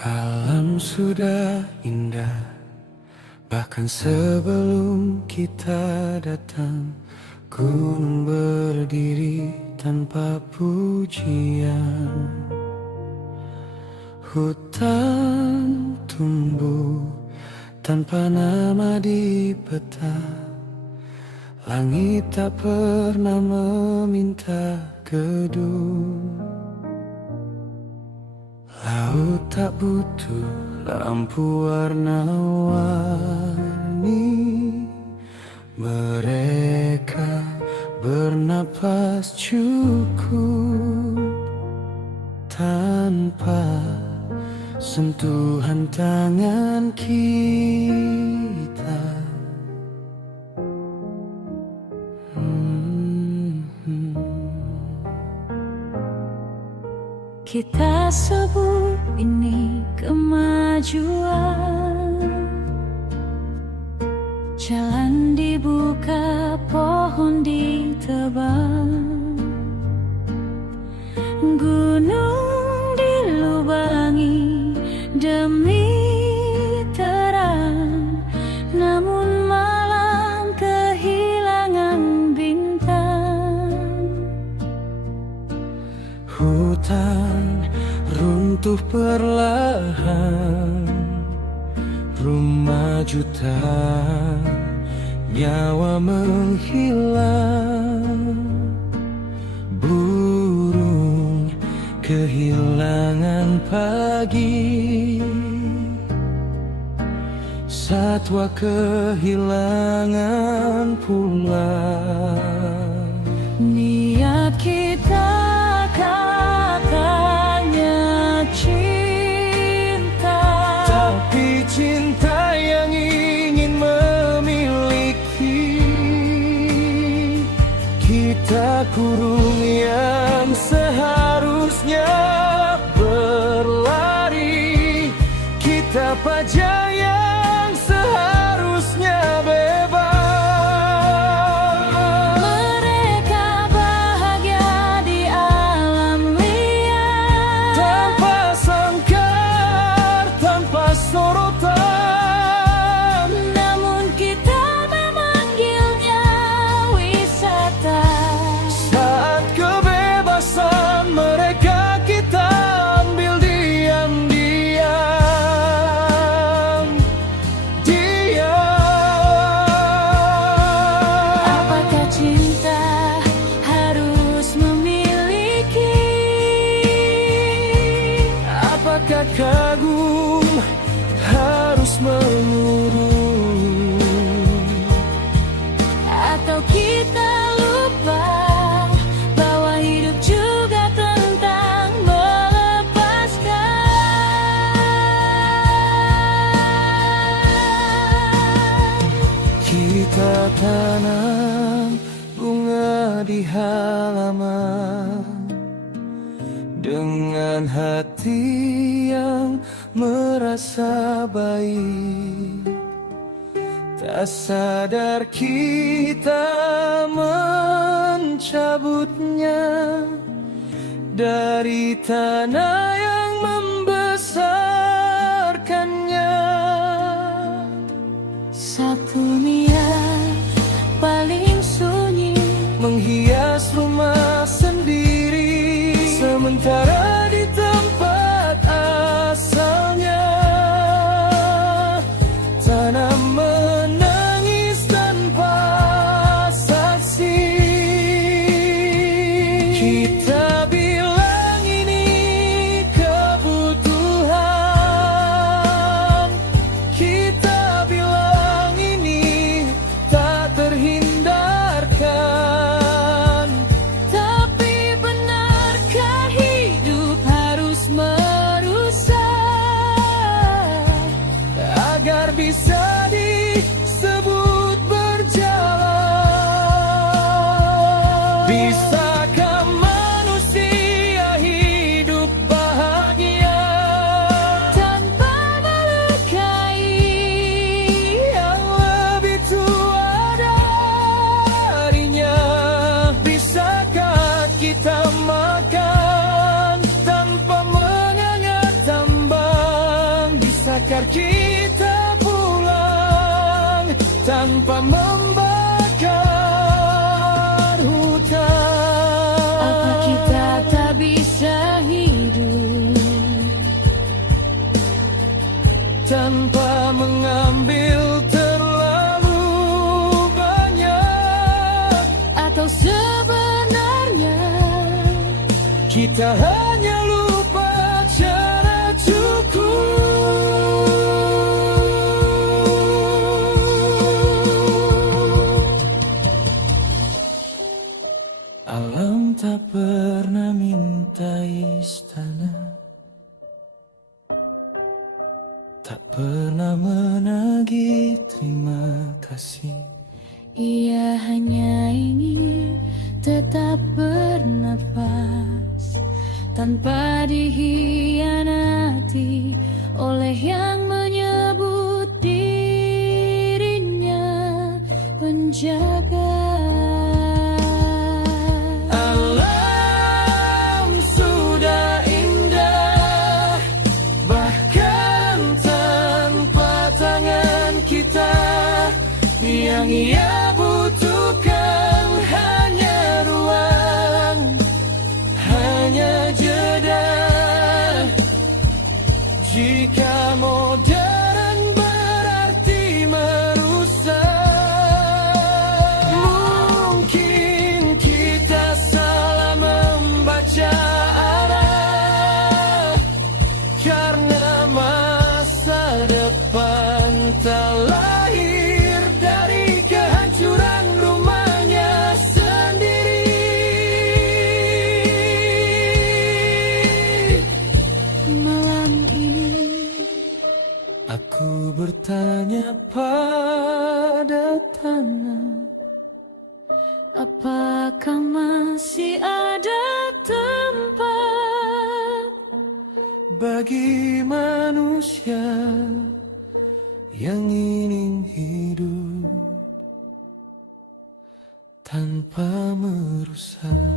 Alam sudah indah, bahkan sebelum kita datang. Gunung berdiri tanpa pujian, hutan tumbuh tanpa nama di peta. Langit tak pernah meminta gedung, laut tak butuh lampu warna-warni. Mereka bernapas cukup tanpa sentuhan tangan kita. Kita sebut ini kemajuan. Jalan dibuka, pohon ditebang, gunung dilubangi demi terang. Namun malam kehilangan bintang. Hutan runtuh perlahan, rumah jutaan, nyawa menghilang. Burung kehilangan pagi, satwa kehilangan pulang. Niat kita katanya cinta, tapi cinta yang ingin memiliki. Kita kurung yang seharusnya berlari, kita pajak yang seharusnya bebas. mereka bahagia di alam liar, Tanpa sangkar, tanpa sorotan. namun kita memanggilnya wisata. Saat kebebasan mereka kita ambil diam-diam. Apakah cinta harus memiliki? Apakah kagum harus mengurung? Atau kita lupa bahwa hidup juga tentang melepaskan? Kita tanam bunga di halaman dengan hati yang merasa baik. Tak sadar kita mencabutnya dari tanah yang membesarkannya. Satu niat paling sunyi, Menghias rumah sendiri, sementara di tempat asalnya tanah menangis tanpa saksi. Kita bilang ini kebutuhan, kita bilang ini tak terhindarkan. tapi benarkah hidup harus merusak Agar bisa disebut berjalan. Bisakah manusia hidup bahagia tanpa melukai yang lebih tua darinya? Bisakah kita makan tanpa mengangkat tambah akar kita pulang tanpa membakar hutan. Apa kita tak bisa hidup tanpa mengambil terlalu banyak? atau sebenarnya Kita hanya lupa cara cukup. Alam tak pernah minta istana, tak pernah menagih terima kasih. ia hanya ingin tetap bernafas tanpa dikhianati oleh yang menyebut dirinya penjaga. Alam sudah indah, bahkan tanpa tangan kita. Yang ia butuhkan hanya ruang, hanya jeda. Jika modern berarti merusak, mungkin kita salah membaca arah, karena masa depan tak lahir dari kehancuran rumahnya sendiri. Malam ini Aku bertanya pada tanah, apakah masih ada tempat bagi manusia yang ingin hidup tanpa merusak.